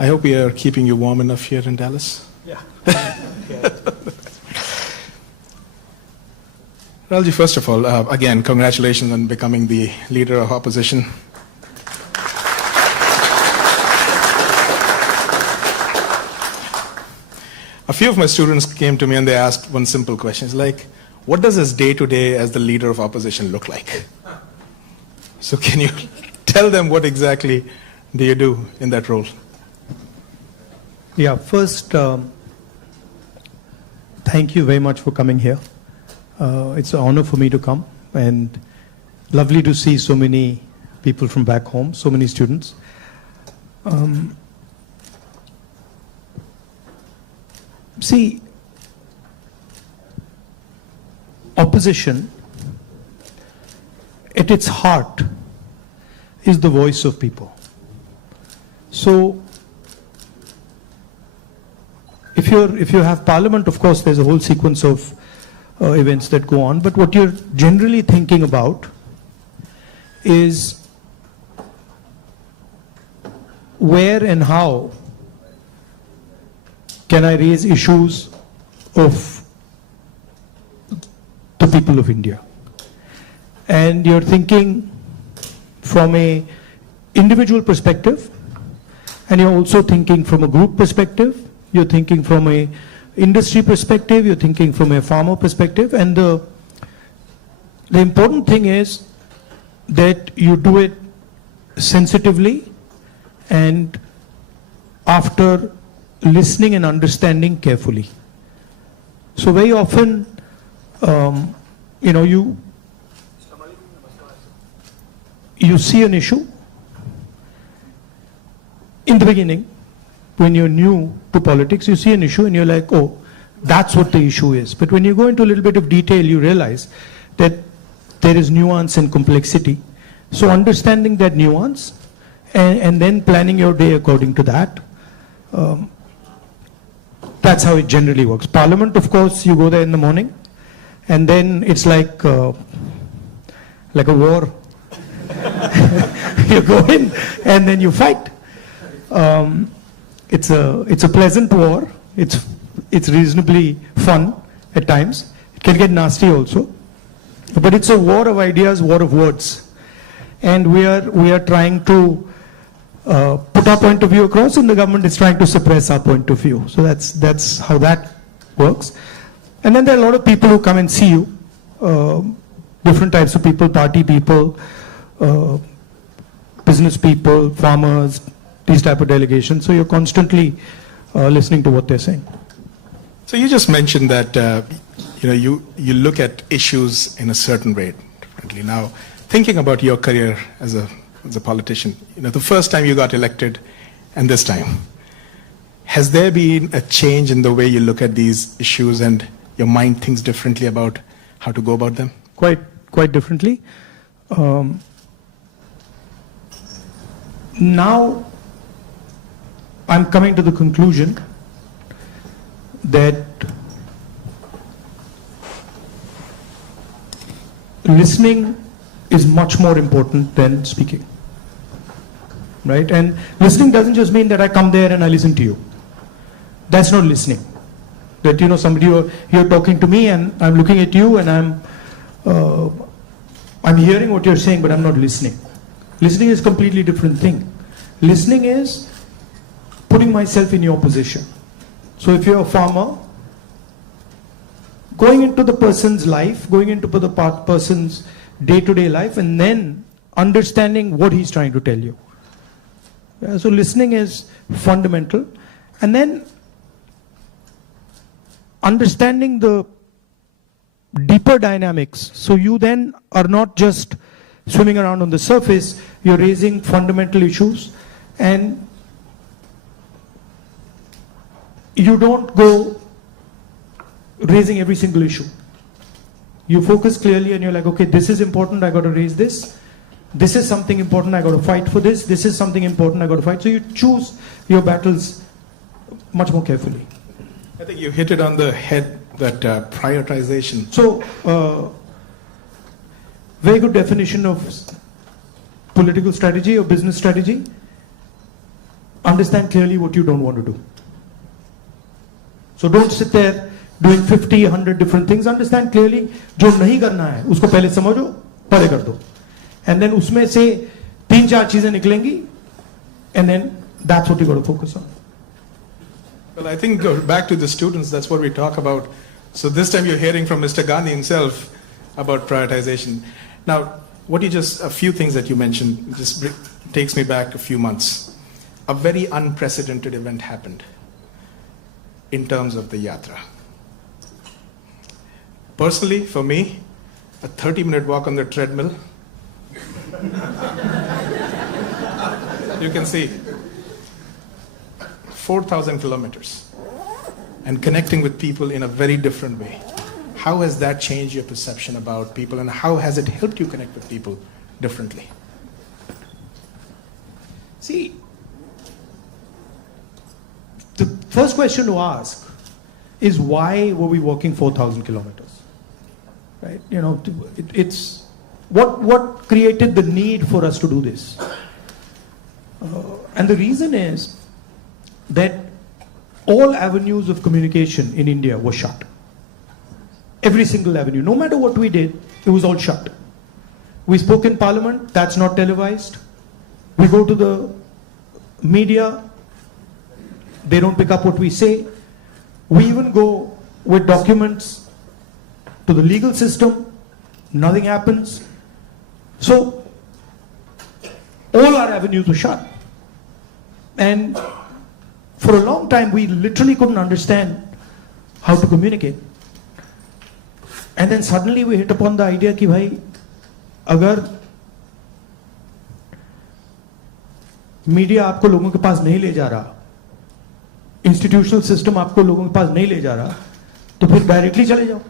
I hope we are keeping you warm enough here in Dallas. Yeah. Ralji, first of all, again, congratulations on becoming the leader of opposition. A few of my students came to me and they asked one simple question. It's like, what does his day-to-day as the leader of opposition look like? So can you tell them what exactly do you do in that role? Yeah, first, thank you very much for coming here. It's an honor for me to come, and lovely to see so many people from back home, so many students. See, opposition, at its heart, is the voice of people. So, if you have parliament, of course, there's a whole sequence of events that go on, but what you're generally thinking about is where and how can I raise issues of the people of India. And you're thinking from a individual perspective, and you're also thinking from a group perspective, you're thinking from a industry perspective, you're thinking from a farmer perspective, and the important thing is that you do it sensitively and after listening and understanding carefully. So very often, you see an issue in the beginning. When you're new to politics, you see an issue and you're like, oh, that's what the issue is. But when you go into a little bit of detail, you realize that there is nuance and complexity. So understanding that nuance and then planning your day according to that, that's how it generally works. Parliament, of course, you go there in the morning and then it's like a war. You go in and then you fight. It's a pleasant war. It's reasonably fun at times. It can get nasty also, but it's a war of ideas, war of words, and we are trying to put our point of view across, and the government is trying to suppress our point of view. So that's how that works. And then there are a lot of people who come and see you, different types of people, party people, business people, farmers, these type of delegations. So you're constantly listening to what they're saying. So you just mentioned that you look at issues in a certain way differently. Now, thinking about your career as a politician, the first time you got elected and this time, has there been a change in the way you look at these issues and your mind thinks differently about how to go about them? Quite differently. Now, I'm coming to the conclusion that listening is much more important than speaking, right? And listening doesn't just mean that I come there and I listen to you. That's not listening. That somebody you're talking to me and I'm looking at you and I'm hearing what you're saying, but I'm not listening. Listening is a completely different thing. Listening is putting myself in your position. So if you're a farmer, going into the person's life, going into the person's day-to-day life, and then understanding what he's trying to tell you. Yeah, so listening is fundamental. And then understanding the deeper dynamics. So you then are not just swimming around on the surface, you're raising fundamental issues, and you don't go raising every single issue. You focus clearly and you're like, okay, this is important, I got to raise this. This is something important, I got to fight for this. This is something important, I got to fight. So you choose your battles much more carefully. I think you hit it on the head, that prioritization. So, very good definition of political strategy or business strategy. understand clearly what you don't want to do. So don't sit there doing 50, 100 different things. Understand clearly जो नहीं करना है उसको पहले समझो, पहले कर दो. And then उसमें से 3-4 चीजें निकलेंगी, and then that's what you got to focus on. Well, I think back to the students, that's what we talk about. So this time you're hearing from Mr. Gandhi himself about prioritization. Now, a few things that you mentioned just takes me back a few months. A very unprecedented event happened in terms of the yatra. Personally, for me, a 30-minute walk on the treadmill, you can see 4,000 kilometers and connecting with people in a very different way. How has that changed your perception about people, and how has it helped you connect with people differently? See, the first question to ask is why were we walking 4,000 kilometers? Right? You know, it's what created the need for us to do this? And the reason is that all avenues of communication in India were shut. Every single avenue, no matter what we did, it was all shut. We spoke in Parliament, that's not televised. We go to the media, they don't pick up what we say. We even go with documents to the legal system, nothing happens. So, all our avenues were shut. And for a long time, we literally couldn't understand how to communicate. And then suddenly we hit upon the idea कि भाई अगर media आपको लोगों के पास नहीं ले जा रहा, इंस्टीट्यूशनल सिस्टम आपको लोगों के पास नहीं ले जा रहा, तो फिर डायरेक्टली चले जाओ.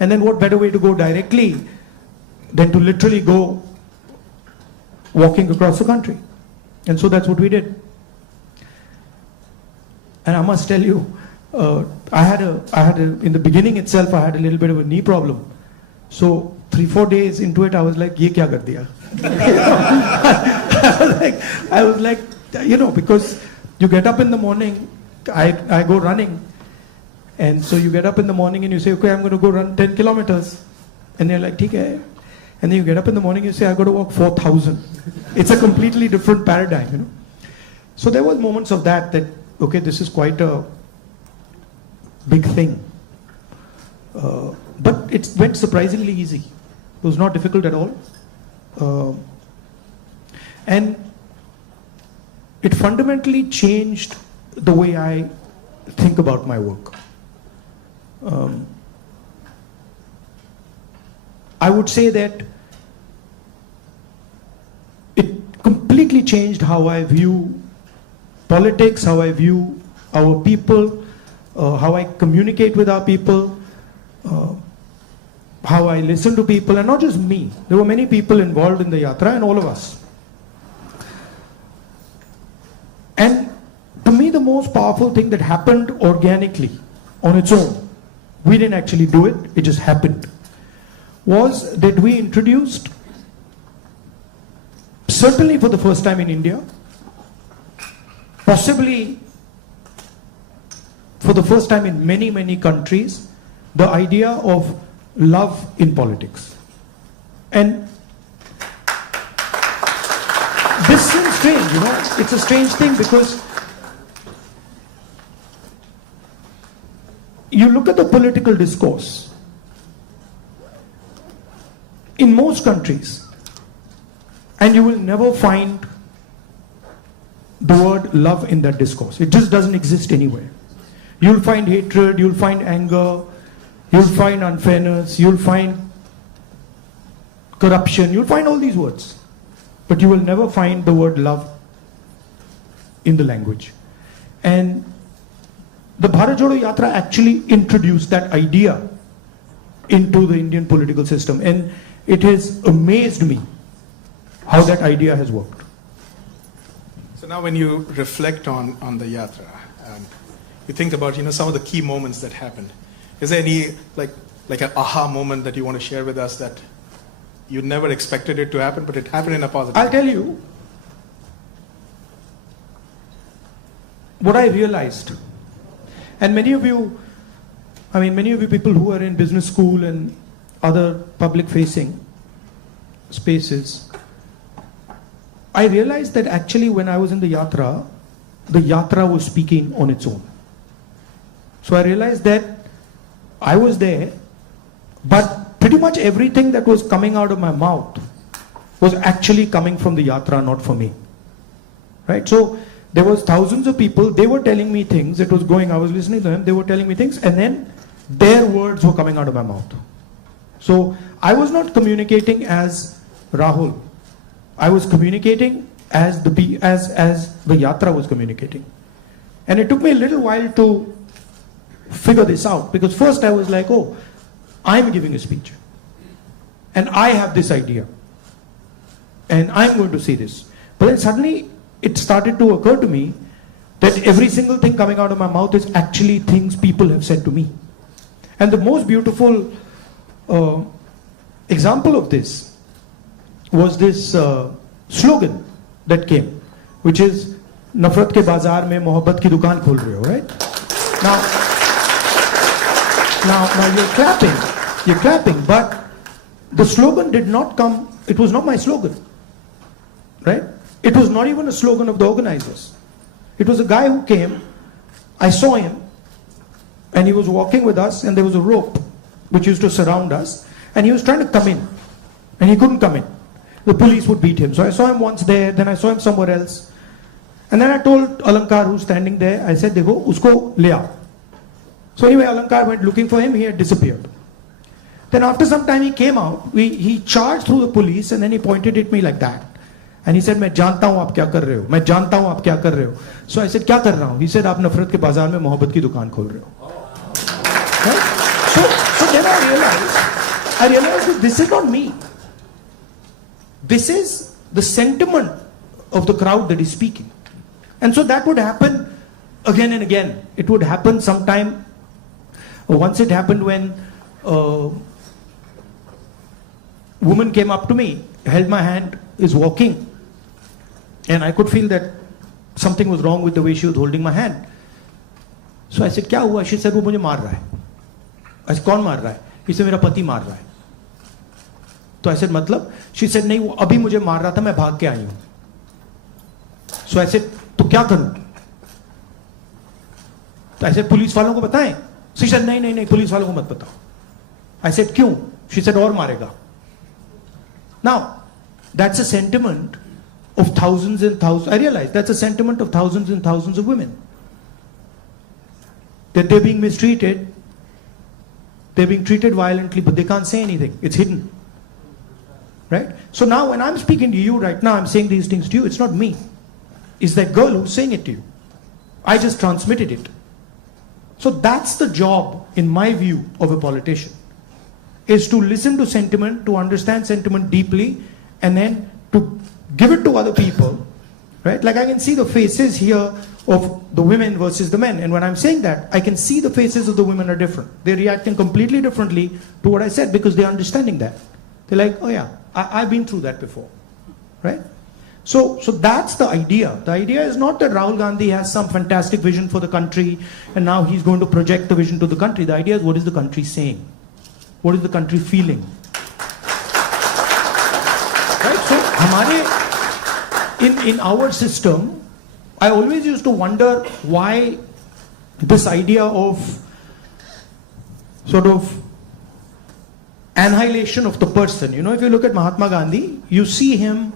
And then what better way to go directly than to literally go walking across the country? And so that's what we did. And I must tell you, I had in the beginning itself, I had a little bit of a knee problem. So 3-4 days into it, I was like, "Ye kya kar diya?" I was like, you know, because you get up in the morning, I go running, and so you get up in the morning and you say, "Okay, I'm going to go run 10 kilometers," and they're like, "ठीक है," and then you get up in the morning and you say, "I've got to walk 4,000." It's a completely different paradigm, you know. So there was moments of that, okay, this is quite a big thing. But it went surprisingly easy. It was not difficult at all. And it fundamentally changed the way I think about my work. I would say that it completely changed how I view politics, how I view our people, how I communicate with our people, how I listen to people, and not just me. There were many people involved in the yatra, and all of us. And to me, the most powerful thing that happened organically on its own, we didn't actually do it, it just happened, was that we introduced, certainly for the first time in India, possibly for the first time in many, many countries, the idea of love in politics. And this seems strange, you know, it's a strange thing because you look at the political discourse in most countries and you will never find the word love in that discourse. It just doesn't exist anywhere. You'll find hatred, you'll find anger, you'll find unfairness, you'll find corruption, you'll find all these words. But you will never find the word love in the language. And the Bharat Jodo Yatra actually introduced that idea into the Indian political system. And it has amazed me how that idea has worked. So now when you reflect on the yatra, you think about, you know, some of the key moments that happened. Is there any like an aha moment that you want to share with us that you never expected it to happen, but it happened in a positive way? I'll tell you, what I realized, and many of you people who are in business school and other public facing spaces, I realized that actually when I was in the yatra was speaking on its own. So I realized that I was there, but pretty much everything that was coming out of my mouth was actually coming from the yatra, not for me. Right? So there was thousands of people, they were telling me things, it was going, I was listening to them, they were telling me things, and then their words were coming out of my mouth. So I was not communicating as Rahul. I was communicating as the yatra was communicating. And it took me a little while to figure this out, because first I was like, oh, I'm giving a speech. And I have this idea. And I'm going to say this. But then suddenly it started to occur to me that every single thing coming out of my mouth is actually things people have said to me. And the most beautiful example of this was this slogan that came, which is "Nafrat ke bazaar mein mohabbat ki dukaan khol rahe ho," right? Now you're clapping, but the slogan did not come, it was not my slogan, right? It was not even a slogan of the organizers. It was a guy who came, I saw him, and he was walking with us, and there was a rope which used to surround us, and he was trying to come in, and he couldn't come in. The police would beat him. So I saw him once there, then I saw him somewhere else. And then I told Alankar, who's standing there, I said, "Dekho, usko le aao." So anyway, Alankar went looking for him, he had disappeared. Then after some time he came out, he charged through the police, and then he pointed at me like that. And he said, "मैं जानता हूँ आप क्या कर रहे हो, मैं जानता हूँ आप क्या कर रहे हो." So I said, "क्या कर रहा हूँ?" He said, "आप नफरत के बाजार में मोहब्बत की दुकान खोल रहे हो." Right? So then I realized that this is not me. This is the sentiment of the crowd that is speaking. And so that would happen again and again. It would happen sometime. Once it happened when a woman came up to me, held my hand, is walking, and I could feel that something was wrong with the way she was holding my hand. So I said, "क्या हुआ?" She said, "वो मुझे मार रहा है." I said, "कौन मार रहा है?" He said, "मेरा पति मार रहा है." तो I said, "मतलब?" She said, "नहीं, वो अभी मुझे मार रहा था, मैं भाग के आई हूं." So I said, "तो क्या करूं?" तो I said, "पुलिस वालों को बताएं?" She said, "नहीं नहीं नहीं, पुलिस वालों को मत बताओ." I said, "क्यों?" She said, "और मारेगा." Now, that's a sentiment of thousands and thousands. I realize that's a sentiment of thousands and thousands of women. That they're being mistreated, they're being treated violently, but they can't say anything. It's hidden. Right? So now when I'm speaking to you right now, I'm saying these things to you, it's not me. It's that girl who's saying it to you. I just transmitted it. So that's the job, in my view, of a politician, is to listen to sentiment, to understand sentiment deeply, and then to give it to other people, right? Like I can see the faces here of the women versus the men, and when I'm saying that, I can see the faces of the women are different. They're reacting completely differently to what I said because they're understanding that. They're like, "Oh yeah, I've been through that before," right? So that's the idea. The idea is not that Rahul Gandhi has some fantastic vision for the country and now he's going to project the vision to the country. The idea is, what is the country saying? What is the country feeling? Right? So in our system, I always used to wonder why this idea of sort of annihilation of the person. You know, if you look at Mahatma Gandhi, you see him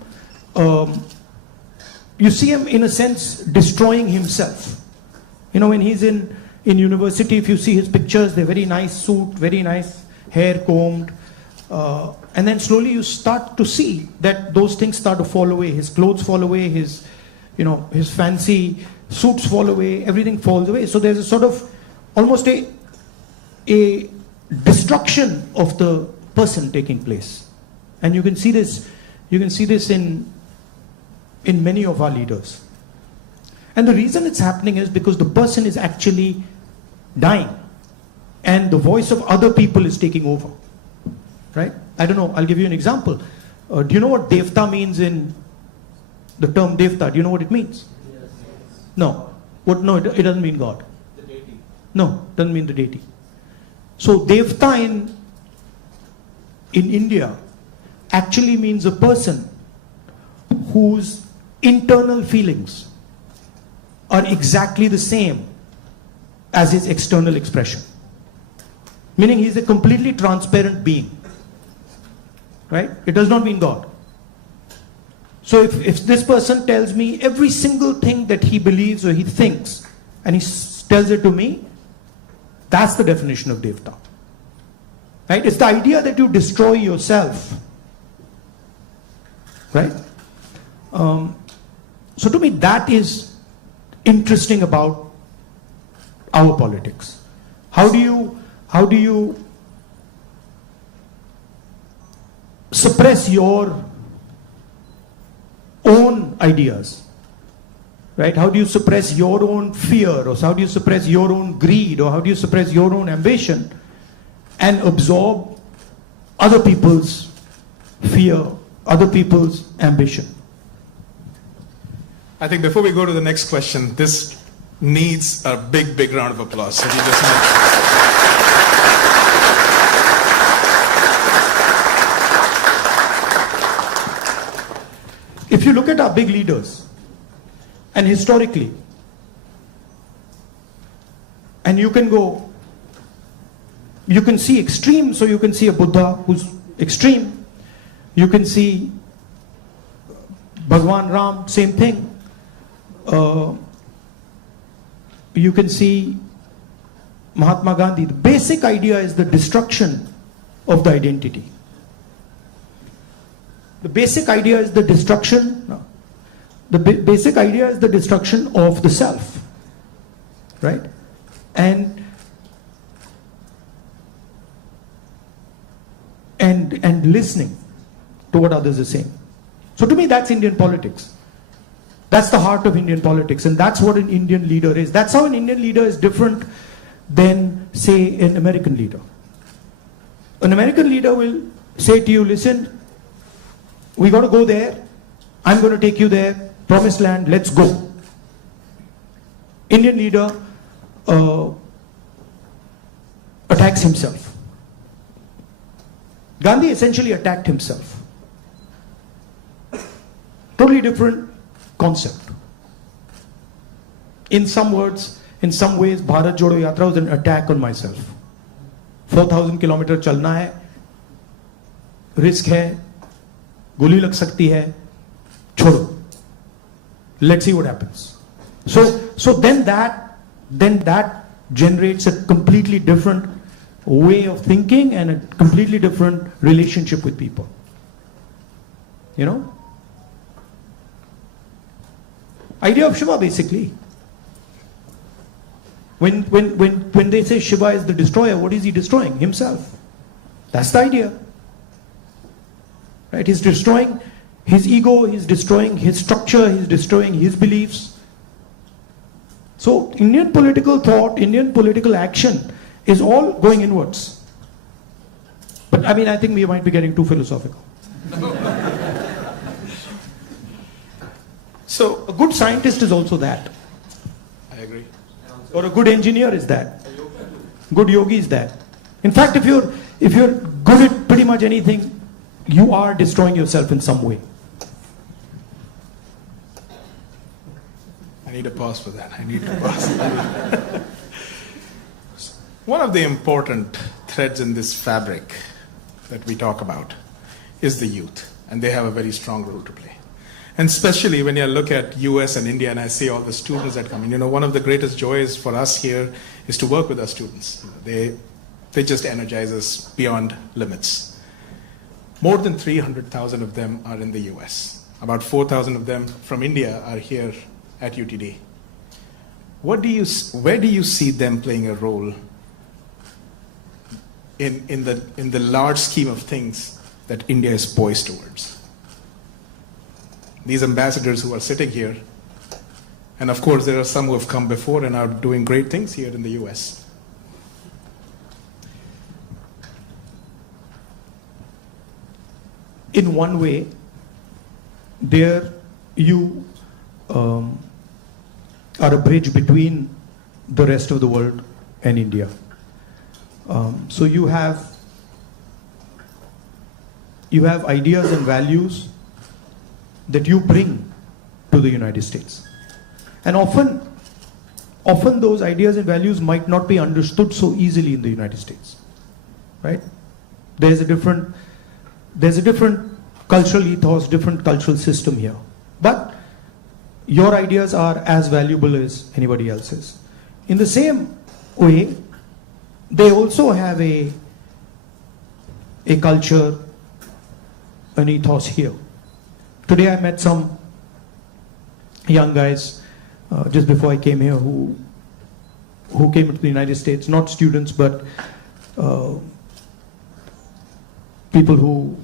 in a sense destroying himself. You know, when he's in university, if you see his pictures, they're very nice suit, very nice hair combed, and then slowly you start to see that those things start to fall away. His clothes fall away, his fancy suits fall away, everything falls away. So there's a sort of almost a destruction of the person taking place, and you can see this in many of our leaders. And the reason it's happening is because the person is actually dying and the voice of other people is taking over, right? I don't know, I'll give you an example. Do you know what devta means? In the term devta, do you know what it means? Yes. No. What? No, it doesn't mean God. The deity. No, doesn't mean the deity. So Devta in India actually means a person whose internal feelings are exactly the same as his external expression. Meaning he's a completely transparent being. Right? It does not mean God. So if this person tells me every single thing that he believes or he thinks, and he tells it to me, that's the definition of Devta. Right? It's the idea that you destroy yourself. Right? So to me, that is interesting about our politics. How do you suppress your own ideas? Right? How do you suppress your own fear, or how do you suppress your own greed, or how do you suppress your own ambition and absorb other people's fear, other people's ambition? I think before we go to the next question, this needs a big, big round of applause. So you just If you look at our big leaders, and historically, and you can see extreme, so you can see a Buddha who's extreme, you can see Bhagwan Ram, same thing, you can see Mahatma Gandhi. The basic idea is the destruction of the identity. The basic idea is the destruction. No. The basic idea is the destruction of the self, right? And listening to what others are saying. So to me, that's Indian politics. That's the heart of Indian politics, and that's what an Indian leader is. That's how an Indian leader is different than, say, an American leader. An American leader will say to you, listen, we got to go there. I'm going to take you there. Promised land. Let's go. Indian leader attacks himself. Gandhi essentially attacked himself. Totally different concept. In some words, in some ways, Bharat Jodo Yatra was an attack on myself. 4,000 kilometer chalna hai, risk hai, गोली लग सकती है, छोड़ो. Let's see what happens. So then that generates a completely different way of thinking and a completely different relationship with people. You know? Idea of Shiva basically. When they say Shiva is the destroyer, what is he destroying? Himself. That's the idea. Right? He's destroying his ego, he's destroying his structure, he's destroying his beliefs. So Indian political thought, Indian political action is all going inwards. But I mean, I think we might be getting too philosophical. So a good scientist is also that. I agree. Or a good engineer is that. Good yogi is that. In fact, if you're good at pretty much anything, you are destroying yourself in some way. I need a pause for that. One of the important threads in this fabric that we talk about is the youth, and they have a very strong role to play. And especially when you look at US and India, and I see all the students that come in, one of the greatest joys for us here is to work with our students. They just energize us beyond limits. More than 300,000 of them are in the US. About 4,000 of them from India are here at UTD. Where do you see them playing a role in the large scheme of things that India is poised towards? These ambassadors who are sitting here, and of course there are some who have come before and are doing great things here in the US. In one way, there you are a bridge between the rest of the world and India. So you have ideas and values that you bring to the United States. And often those ideas and values might not be understood so easily in the United States, right? There's a different cultural ethos, different cultural system here. But your ideas are as valuable as anybody else's. In the same way, they also have a culture, an ethos here. Today I met some young guys just before I came here who came to the United States, not students, but people who,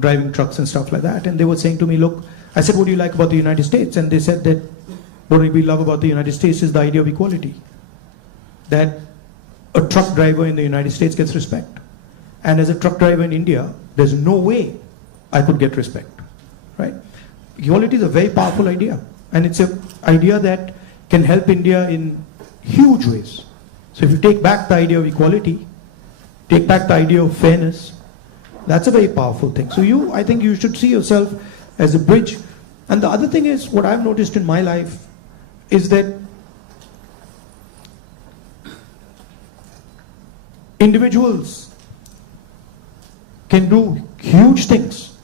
driving trucks and stuff like that. And they were saying to me, look, I said, what do you like about the United States? And they said that what we love about the United States is the idea of equality. That a truck driver in the United States gets respect. And as a truck driver in India, there's no way I could get respect, right? Equality is a very powerful idea. And it's an idea that can help India in huge ways. So if you take back the idea of equality, take back the idea of fairness, that's a very powerful thing. So I think you should see yourself as a bridge. And the other thing is, what I've noticed in my life is that individuals can do huge things.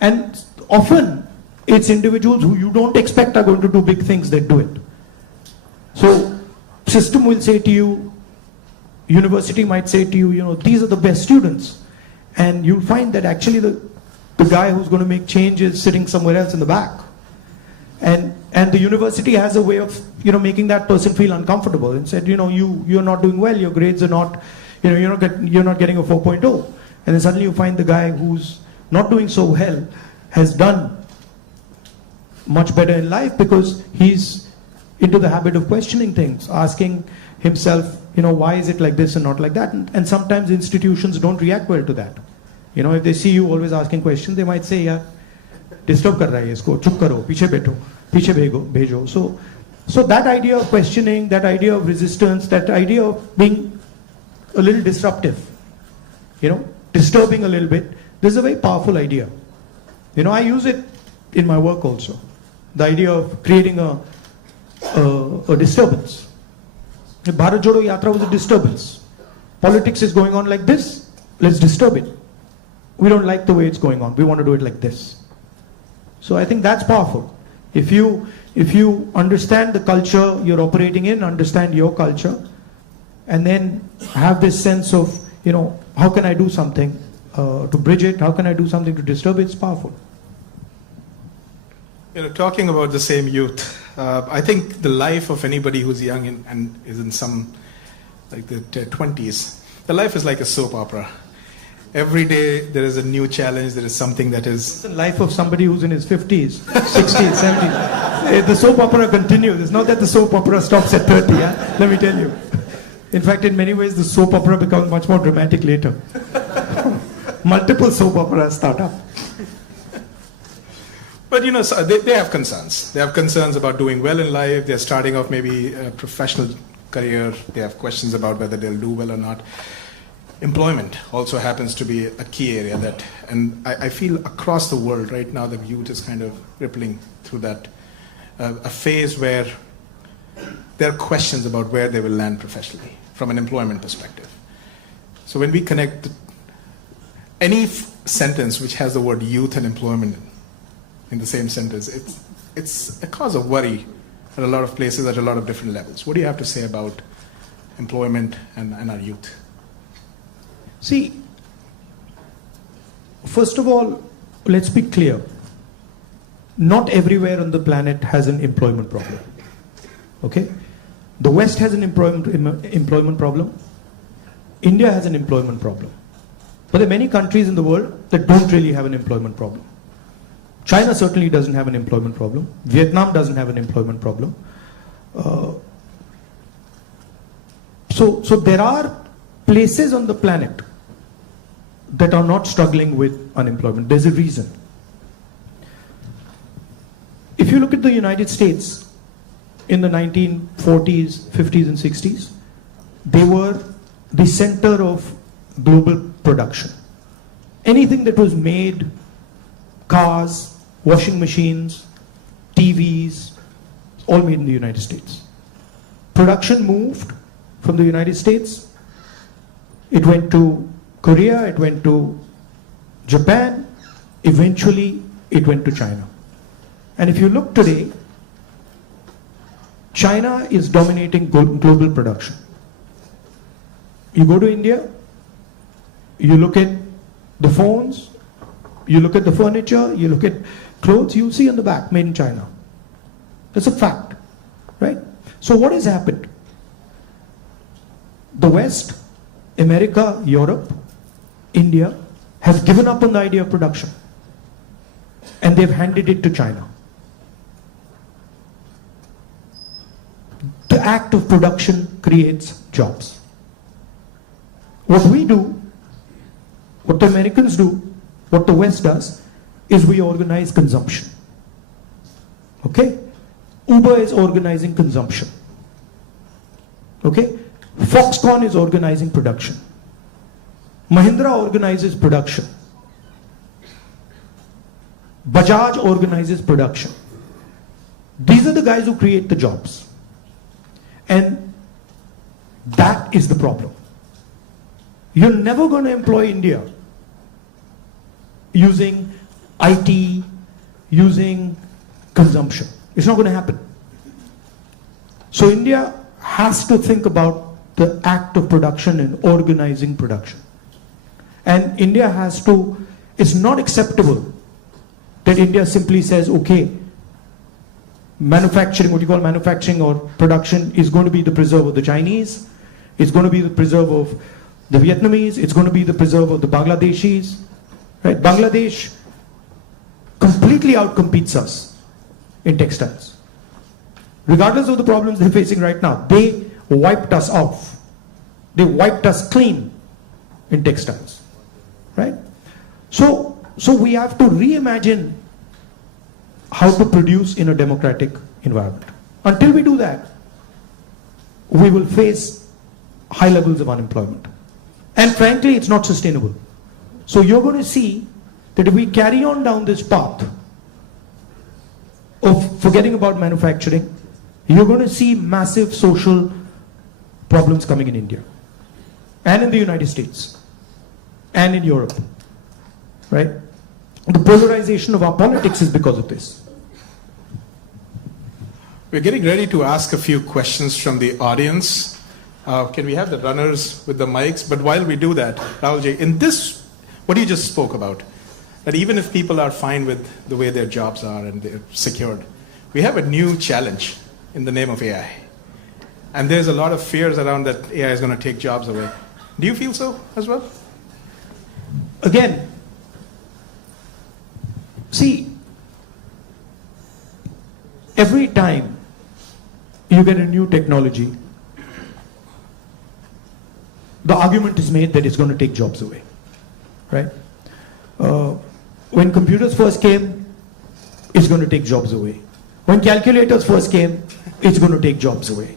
And often it's individuals who you don't expect are going to do big things that do it. So system will say to you, university might say to you, these are the best students. And you'll find that actually the guy who's going to make change is sitting somewhere else in the back. And the university has a way of, making that person feel uncomfortable and said, you're not doing well, your grades are not, you're not getting a 4.0. And then suddenly you find the guy who's not doing so well has done much better in life because he's into the habit of questioning things, asking himself, why is it like this and not like that? And sometimes institutions don't react well to that. If they see you always asking questions, they might say, yeah, disturb kar raha hai isko, chup karo, piche bhejo. So that idea of questioning, that idea of resistance, that idea of being a little disruptive, disturbing a little bit, this is a very powerful idea. I use it in my work also. The idea of creating a disturbance. Bharat Jodo Yatra was a disturbance. Politics is going on like this, let's disturb it. We don't like the way it's going on, we want to do it like this. So I think that's powerful. If you understand the culture you're operating in, understand your culture, and then have this sense of, how can I do something to bridge it, how can I do something to disturb it, it's powerful. Talking about the same youth, I think the life of anybody who's young and is in some, like the 20s, the life is like a soap opera. Every day there is a new challenge, there is something that is... It's the life of somebody who's in his 50s, 60s, 70s. The soap opera continues. It's not that the soap opera stops at 30, yeah? Let me tell you. In fact, in many ways, the soap opera becomes much more dramatic later. Multiple soap operas start up. But so they have concerns. They have concerns about doing well in life. They're starting off maybe a professional career. They have questions about whether they'll do well or not. Employment also happens to be a key area and I feel across the world right now the youth is kind of rippling through that, a phase where there are questions about where they will land professionally from an employment perspective. So when we connect any sentence which has the word youth and employment in the same sentence, it's a cause of worry at a lot of places at a lot of different levels. What do you have to say about employment and our youth? See, first of all, let's be clear. Not everywhere on the planet has an employment problem. Okay? The West has an employment problem. India has an employment problem. But there are many countries in the world that don't really have an employment problem. China certainly doesn't have an employment problem. Vietnam doesn't have an employment problem. So there are places on the planet that are not struggling with unemployment. There's a reason. If you look at the United States, in the 1940s, 50s and 60s, they were the center of global production. Anything that was made, cars, washing machines, TVs, all made in the United States. Production moved from the United States. It went to Korea, it went to Japan, eventually it went to China. And if you look today, China is dominating global production. You go to India, you look at the phones, you look at the furniture, you look at clothes, you'll see on the back, made in China. That's a fact, right? So what has happened? The West, America, Europe, India, has given up on the idea of production. And they've handed it to China. The act of production creates jobs. What we do, what the Americans do, what the West does, is we organize consumption. Okay? Uber is organizing consumption. Okay? Foxconn is organizing production. Mahindra organizes production. Bajaj organizes production. These are the guys who create the jobs. And that is the problem. You're never going to employ India using IT, using consumption. It's not going to happen. So India has to think about the act of production and organizing production. And India has to, it's not acceptable that India simply says, okay, manufacturing, what you call manufacturing or production is going to be the preserve of the Chinese, it's going to be the preserve of the Vietnamese, it's going to be the preserve of the Bangladeshis, right? Bangladesh completely outcompetes us in textiles. Regardless of the problems they're facing right now, they wiped us off. They wiped us clean in textiles, right? So we have to reimagine how to produce in a democratic environment. Until we do that, we will face high levels of unemployment. And frankly, it's not sustainable. So you're going to see that if we carry on down this path of forgetting about manufacturing, you're going to see massive social problems coming in India and in the United States and in Europe, right? The polarization of our politics is because of this. We're getting ready to ask a few questions from the audience. Can we have the runners with the mics? But while we do that, Rahulji, in this, what you just spoke about, that even if people are fine with the way their jobs are and they're secured, we have a new challenge in the name of AI. And there's a lot of fears around that AI is going to take jobs away. Do you feel so as well? Again, see, every time you get a new technology, the argument is made that it's going to take jobs away, right? When computers first came, it's going to take jobs away. When calculators first came, it's going to take jobs away.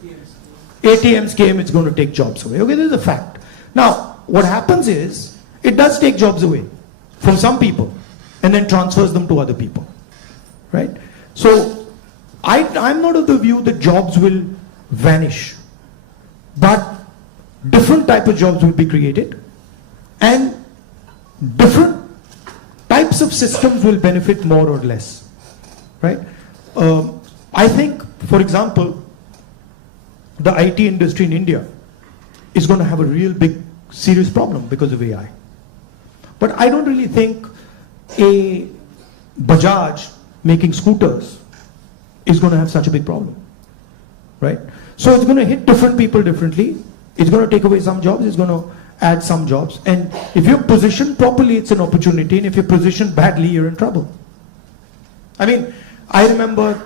ATMs came, it's going to take jobs away. Okay, this is a fact. Now, what happens is, it does take jobs away from some people and then transfers them to other people, right? So, I'm not of the view that jobs will vanish, but different type of jobs will be created and different types of systems will benefit more or less, right? I think, for example, the IT industry in India is going to have a real big serious problem because of AI. But I don't really think a Bajaj making scooters is going to have such a big problem, right? So it's going to hit different people differently. It's going to take away some jobs, it's going to add some jobs. And if you're positioned properly, it's an opportunity. And if you're positioned badly, you're in trouble. I mean, I remember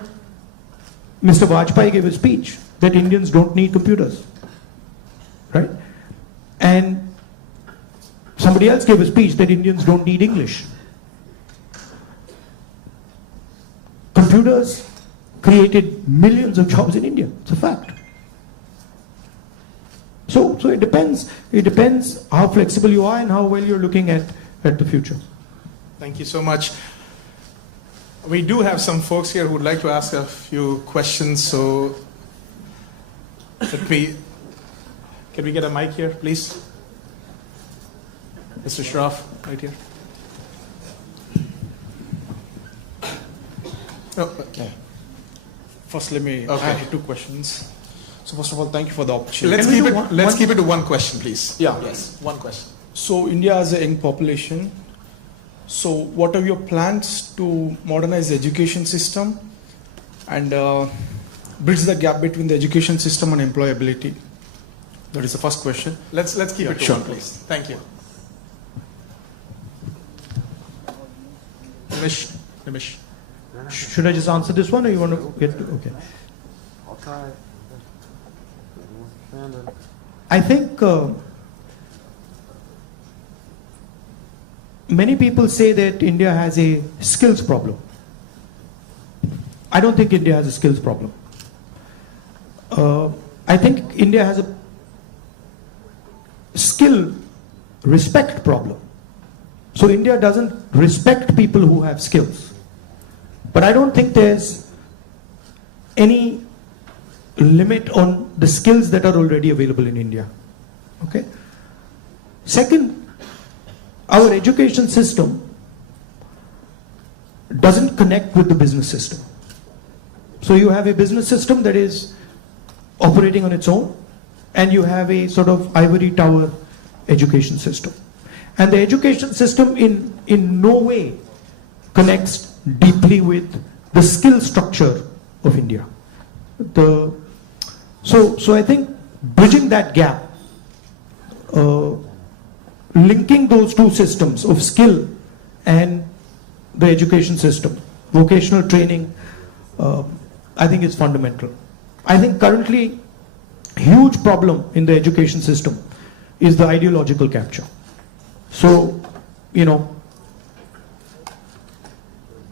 Mr. Vajpayee gave a speech that Indians don't need computers, right? And somebody else gave a speech that Indians don't need English. Computers created millions of jobs in India. It's a fact. So it depends. It depends how flexible you are and how well you're looking at the future. Thank you so much. We do have some folks here who would like to ask a few questions, so can we get a mic here, please? Mr. Shroff, right here. Okay. First, let me Okay. add 2 questions. So first of all, thank you for the opportunity. Let's keep it to one question, please. Yeah. Yes, one question. So India has a young population. So what are your plans to modernize the education system and bridge the gap between the education system and employability? That is the first question. Let's keep it to sure. one, please. Thank you. Nimish. Should I just answer this one, or you want to get to, okay? I'll try. I think many people say that India has a skills problem. I don't think India has a skills problem. I think India has a skill respect problem. So India doesn't respect people who have skills. But I don't think there's any limit on the skills that are already available in India. Okay? Second, our education system doesn't connect with the business system. So you have a business system that is operating on its own, and you have a sort of ivory tower education system. And the education system in no way connects deeply with the skill structure of India. So I think bridging that gap, linking those two systems of skill and the education system, vocational training, I think is fundamental. I think currently huge problem in the education system is the ideological capture. So, you know,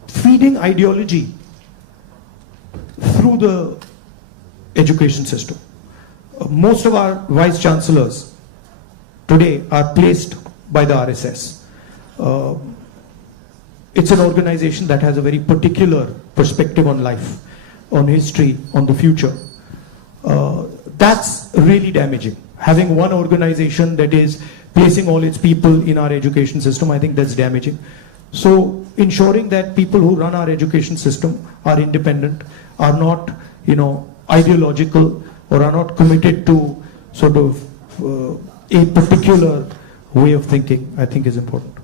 feeding ideology through the education system. Most of our vice chancellors today are placed by the RSS. It's an organization that has a very particular perspective on life, on history, on the future. That's really damaging. Having one organization that is placing all its people in our education system, I think that's damaging. So ensuring that people who run our education system are independent, are not, you know, ideological, or are not committed to sort of a particular way of thinking, I think is important.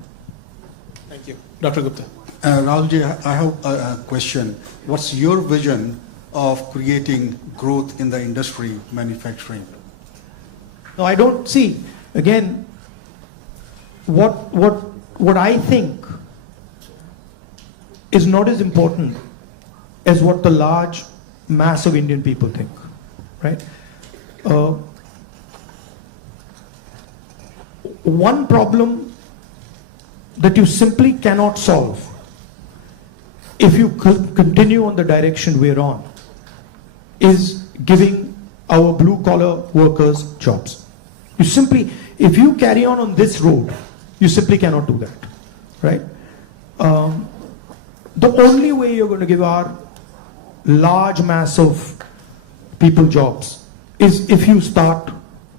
Thank you. Dr. Gupta. Rahulji, I have a question. What's your vision of creating growth in the industry, manufacturing? No, I don't see. Again, what I think is not as important as what the large mass of Indian people think, right? One problem that you simply cannot solve if you continue on the direction we're on is giving our blue-collar workers jobs. You simply, if you carry on this road, you simply cannot do that, right? The only way you're going to give our large mass of people jobs is if you start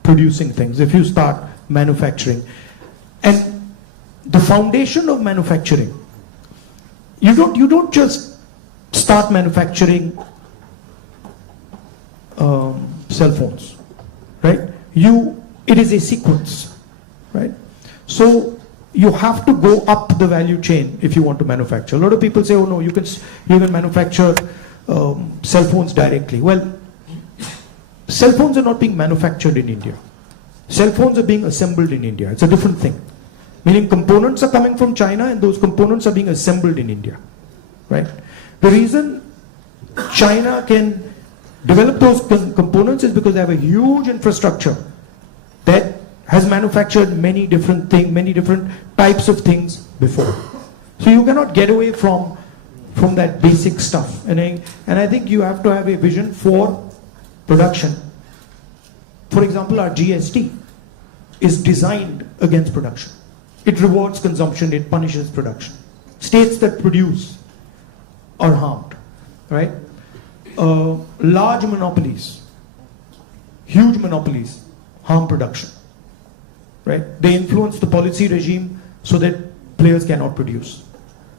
producing things, if you start manufacturing. And the foundation of manufacturing, you don't just start manufacturing cell phones, right? It is a sequence, right? So you have to go up the value chain if you want to manufacture. A lot of people say, oh no, you can manufacture cell phones directly. Well, cell phones are not being manufactured in India. Cell phones are being assembled in India. It's a different thing. Meaning components are coming from China and those components are being assembled in India, right? The reason China can develop those components is because they have a huge infrastructure that has manufactured many different things, many different types of things before. So you cannot get away from from that basic stuff. And I think you have to have a vision for production. For example, our GST is designed against production. It rewards consumption, it punishes production. States that produce are harmed, right? Large monopolies, huge monopolies, harm production, right? They influence the policy regime so that players cannot produce.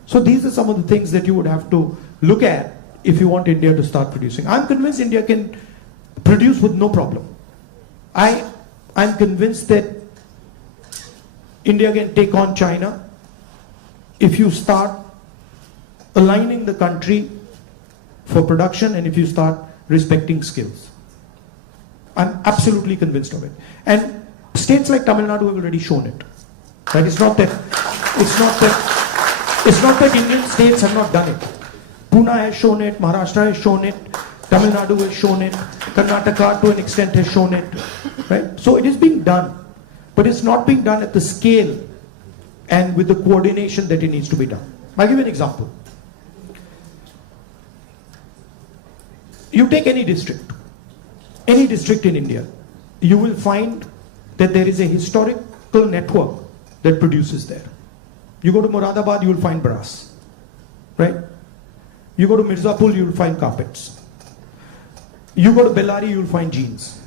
So these are some of the things that you would have to look at if you want India to start producing. I'm convinced India can produce with no problem. I'm convinced that India can take on China if you start aligning the country for production and if you start respecting skills. I'm absolutely convinced of it. And states like Tamil Nadu have already shown it. Right? It's not that Indian states have not done it. Pune has shown it, Maharashtra has shown it, Tamil Nadu has shown it, Karnataka to an extent has shown it. Right? So it is being done. But it's not being done at the scale and with the coordination that it needs to be done. I'll give you an example. You take any district in India, you will find that there is a historical network that produces there. You go to Moradabad, you will find brass, right? You go to Mirzapur, you will find carpets. You go to Bellary, you will find jeans.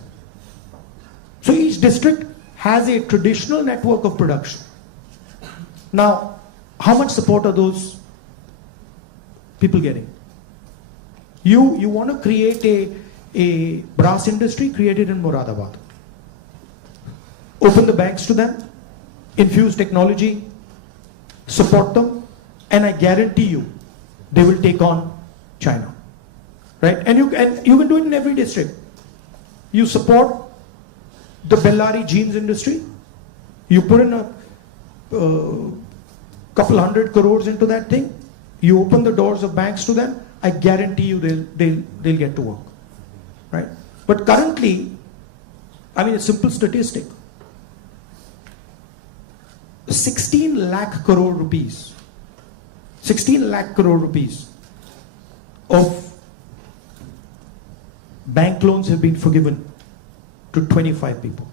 So each district has a traditional network of production. Now, how much support are those people getting? You want to create a brass industry, create it in Moradabad. Open the banks to them, infuse technology, support them, and I guarantee you, they will take on China. Right? And you can do it in every district. You support the Bellary jeans industry, you put in a couple 100 crores into that thing, you open the doors of banks to them, I guarantee you they'll get to work. Right? But currently, I mean a simple statistic, 16 lakh crore rupees of bank loans have been forgiven to 25 people.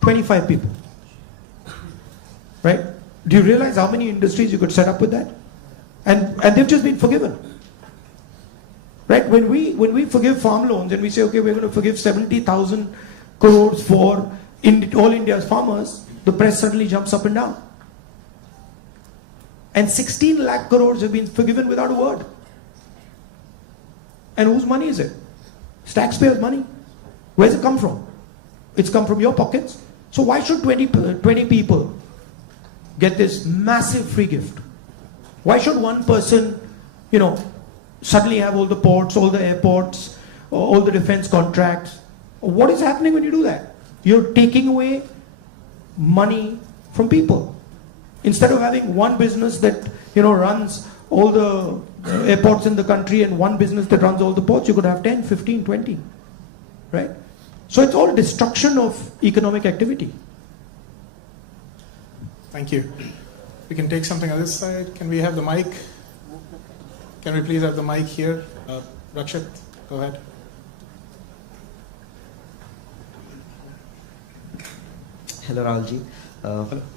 25 people. Right? Do you realize how many industries you could set up with that? And they've just been forgiven. Right? When we forgive farm loans and we say, okay, we're going to forgive 70,000 crores for all India's farmers, the press suddenly jumps up and down. And 16 lakh crores have been forgiven without a word. And whose money is it? It's taxpayers' money. Where's it come from? It's come from your pockets. So why should 20 people get this massive free gift? Why should one person, suddenly have all the ports, all the airports, all the defense contracts? What is happening when you do that? You're taking away money from people. Instead of having one business that, runs all the airports in the country and one business that runs all the ports, you could have 10, 15, 20. Right? So it's all destruction of economic activity. Thank you. We can take something on this side. Can we have the mic? Can we please have the mic here? Rakshit, go ahead. Hello, Rahulji.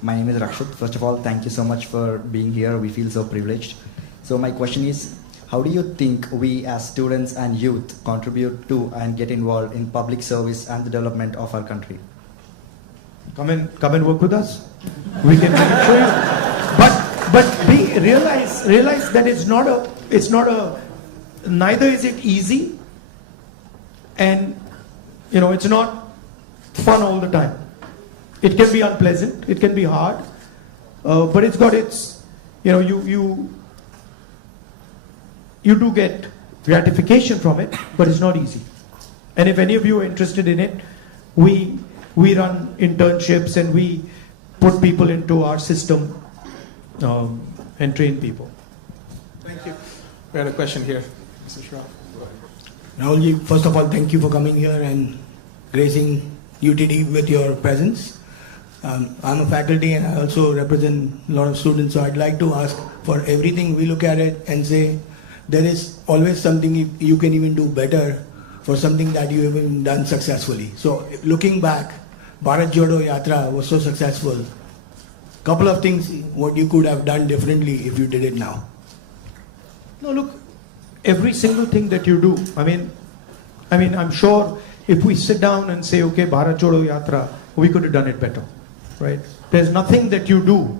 My name is Rakshit. First of all, thank you so much for being here. We feel so privileged. So my question is, how do you think we as students and youth contribute to and get involved in public service and the development of our country? Come and work with us. We can show you. But realize that neither is it easy, and it's not fun all the time. It can be unpleasant, it can be hard, but it's got its, you do get gratification from it, but it's not easy. And if any of you are interested in it, we run internships and we put people into our system and train people. Thank you. We had a question here. Mr. Shah. Rahulji, first of all, thank you for coming here and gracing UTD with your presence. I'm a faculty and I also represent a lot of students, so I'd like to ask, for everything we look at it and say there is always something you can even do better for something that you haven't done successfully. So looking back, Bharat Jodo Yatra was so successful. Couple of things what you could have done differently if you did it now. No, look, every single thing that you do, I mean, I'm sure if we sit down and say, okay, Bharat Jodo Yatra, we could have done it better, right? There's nothing that you do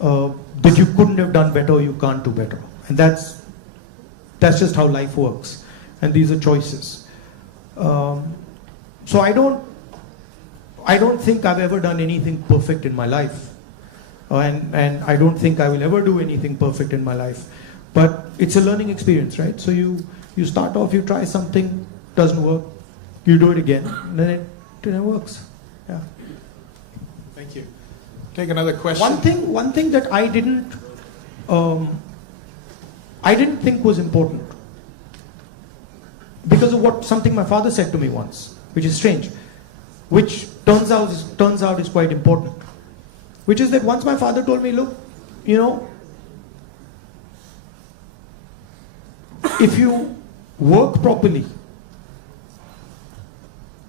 that you couldn't have done better or you can't do better. And that's just how life works. And these are choices. So I don't think I've ever done anything perfect in my life. And I don't think I will ever do anything perfect in my life. But it's a learning experience, right? So you start off, you try something, doesn't work, you do it again, and then it works. Yeah. Thank you. Take another question. One thing that I didn't think was important, because of something my father said to me once, which is strange, which turns out is quite important, which is that once my father told me, look, if you work properly,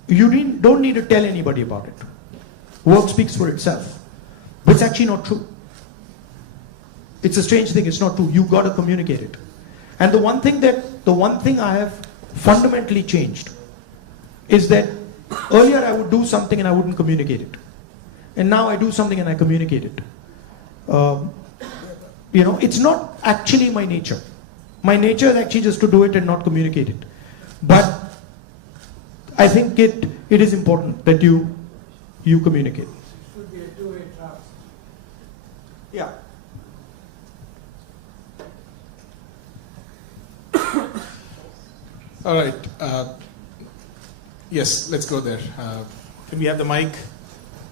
you don't need to tell anybody about it. Work speaks for itself. But it's actually not true. It's a strange thing, it's not true. You've got to communicate it. And the one thing I have fundamentally changed is that earlier I would do something and I wouldn't communicate it. And now I do something and I communicate it. It's not actually my nature. My nature is actually just to do it and not communicate it. But I think it is important that you communicate. Should be a two-way traffic. Yeah. All right. Yes, let's go there. Can we have the mic?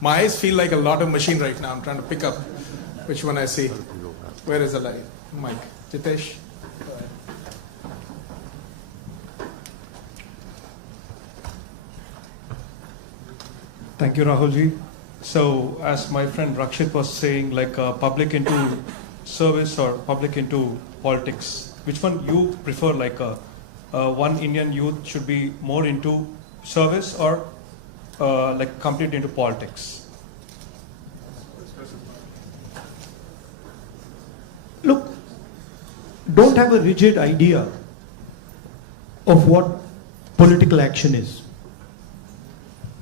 My eyes feel like a lot of machine right now. I'm trying to pick up which one I see. Where is the mic? Jitesh? Go ahead. Thank you, Rahulji. So, as my friend Rakshit was saying, like public into service or public into politics, which one you prefer? Like one Indian youth should be more into service or like complete into politics? Look, don't have a rigid idea of what political action is.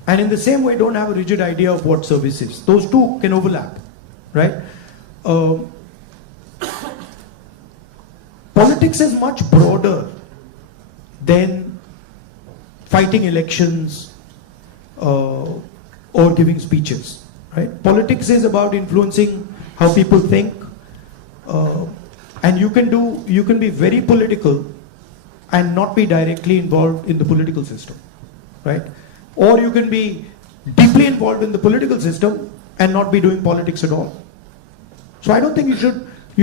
And in the same way, don't have a rigid idea of what service is. Those two can overlap, right? Politics is much broader than fighting elections or giving speeches, right? Politics is about influencing how people think, and you can be very political and not be directly involved in the political system, right? Or you can be deeply involved in the political system and not be doing politics at all. So I don't think you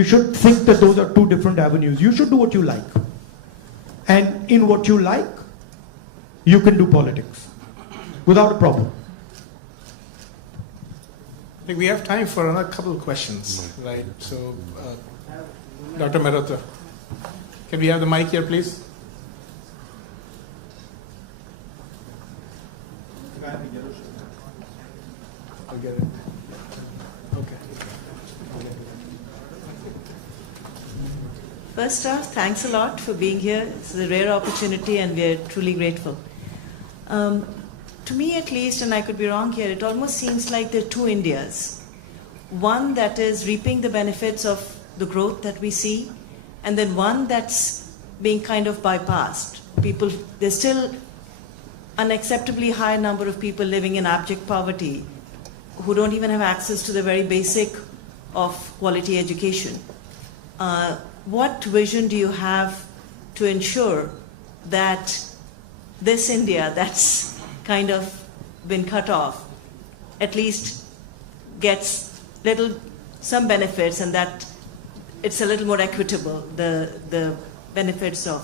should think that those are two different avenues. You should do what you like. And in what you like, you can do politics without a problem. I think we have time for another couple of questions, right? So, Dr. Mehrotra, can we have the mic here, please? I'll get it. Okay. First off, thanks a lot for being here. It's a rare opportunity and we are truly grateful. To me at least, and I could be wrong here, it almost seems like there are two Indias. One that is reaping the benefits of the growth that we see, and then one that's being kind of bypassed. There's still unacceptably high number of people living in abject poverty who don't even have access to the very basic of quality education. What vision do you have to ensure that this India that's kind of been cut off at least gets some benefits, and that it's a little more equitable, the benefits of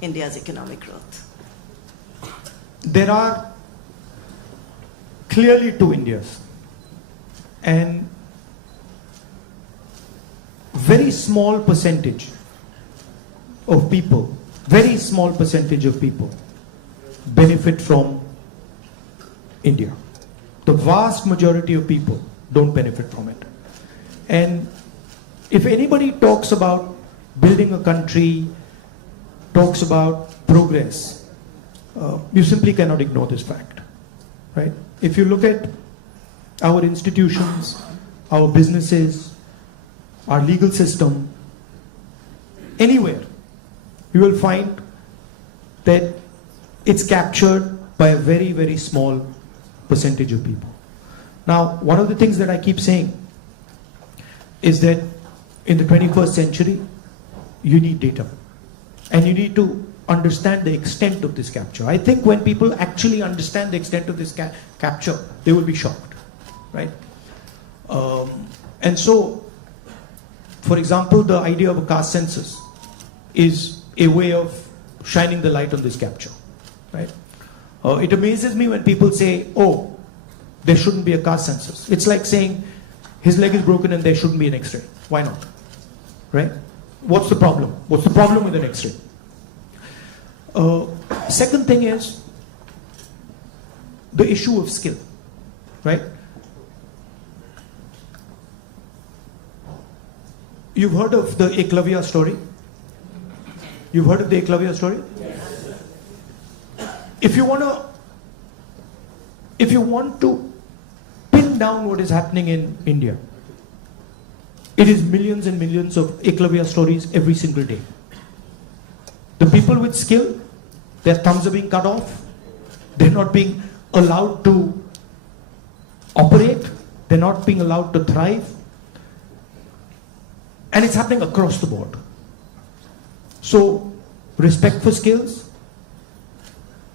India's economic growth? There are clearly two Indias. And very small percentage of people, very small percentage of people benefit from India. The vast majority of people don't benefit from it. And if anybody talks about building a country, talks about progress, you simply cannot ignore this fact, right? If you look at our institutions, our businesses, our legal system, anywhere, you will find that it's captured by a very, very small percentage of people. Now, one of the things that I keep saying is that in the 21st century, you need data. And you need to understand the extent of this capture. I think when people actually understand the extent of this capture, they will be shocked, right? And so, for example, the idea of a caste census is a way of shining the light on this capture, right? It amazes me when people say, oh, there shouldn't be a caste census. It's like saying his leg is broken and there shouldn't be an X-ray. Why not, right? What's the problem? What's the problem with an X-ray? Second thing is the issue of skill, right? You've heard of the Eklavya story? You've heard of the Eklavya story? Yes. If you want to pin down what is happening in India, it is millions and millions of Eklavya stories every single day. The people with skill, their thumbs are being cut off. They're not being allowed to operate. They're not being allowed to thrive. And it's happening across the board. So, respect for skills,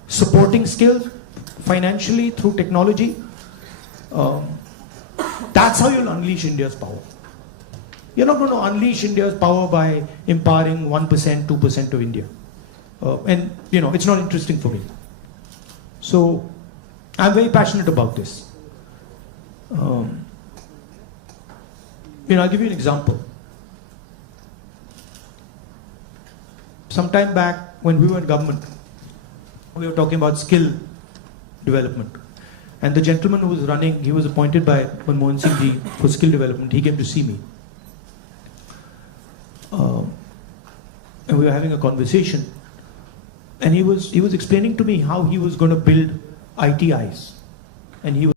supporting skills financially through technology, that's how you'll unleash India's power. You're not going to unleash India's power by empowering 1%, 2% of India. And, you know, it's not interesting for me. So, I'm very passionate about this. I'll give you an example. Some time back, when we were in government, we were talking about skill development. And the gentleman who was running, he was appointed by Manmohan Singh Ji for skill development. He came to see me. And we were having a conversation. And he was explaining to me how he was going to build ITIs. And he was